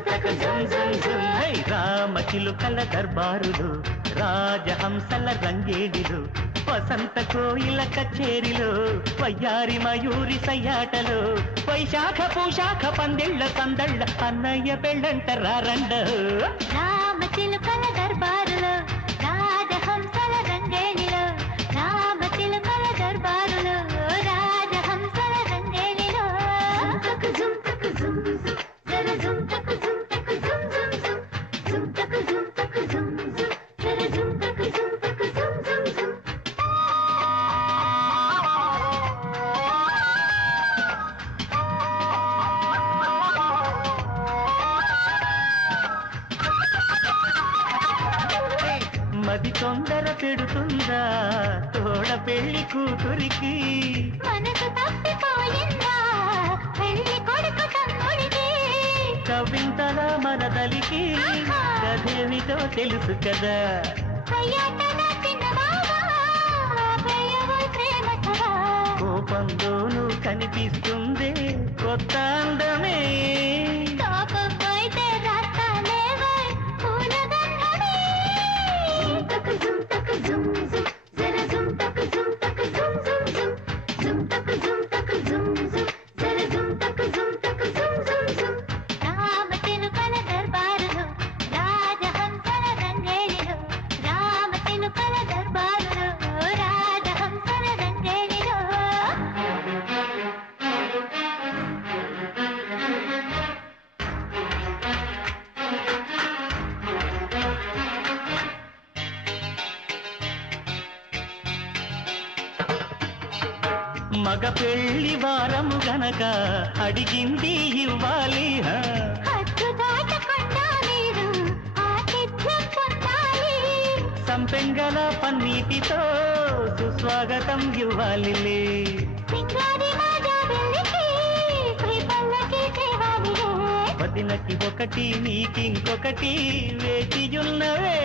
తక కల దర్బారులు రాజహంసల రంగేడిలు వసంత కోయిల కచేరిలో వయ్యారి మయూరి సయ్యాటలో వైశాఖ పూశాఖ పందిళ్ళ సందళ్ళ అన్నయ్య పెళ్ళంట రారండ. రామ చిలుకల దర్బారులో మది తొందర పెడుతుందా? తోడ పెళ్ళి కూతురికి. మనసు తప్పిపోయిందా? పెళ్ళి కొడుకు తమ్ముడికి. కవింతల మనదలికి కథేమిటో తెలుసు కదా. కోపంలోనూ కనిపిస్తుంది కొత్త అందమే. మగ పెళ్ళి వారము గనక అడిగింది ఇవ్వాలి సంపెంగల పన్నీటితో సుస్వాగతం తేవాలిలే వదినకి ఒకటి నీకింకొకటి వేచియున్నవే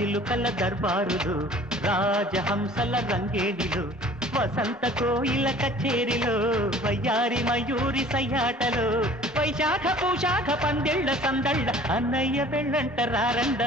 చిలుకల దర్బారులు రాజహంసల రంగేణిలు వసంత కోయిల కచేరిలో వయ్యారి మయూరి సయ్యాటలో వైశాఖ పూశాఖ పందిళ్ళ సందళ్ళ అన్నయ్య వెళ్ళంట రారండ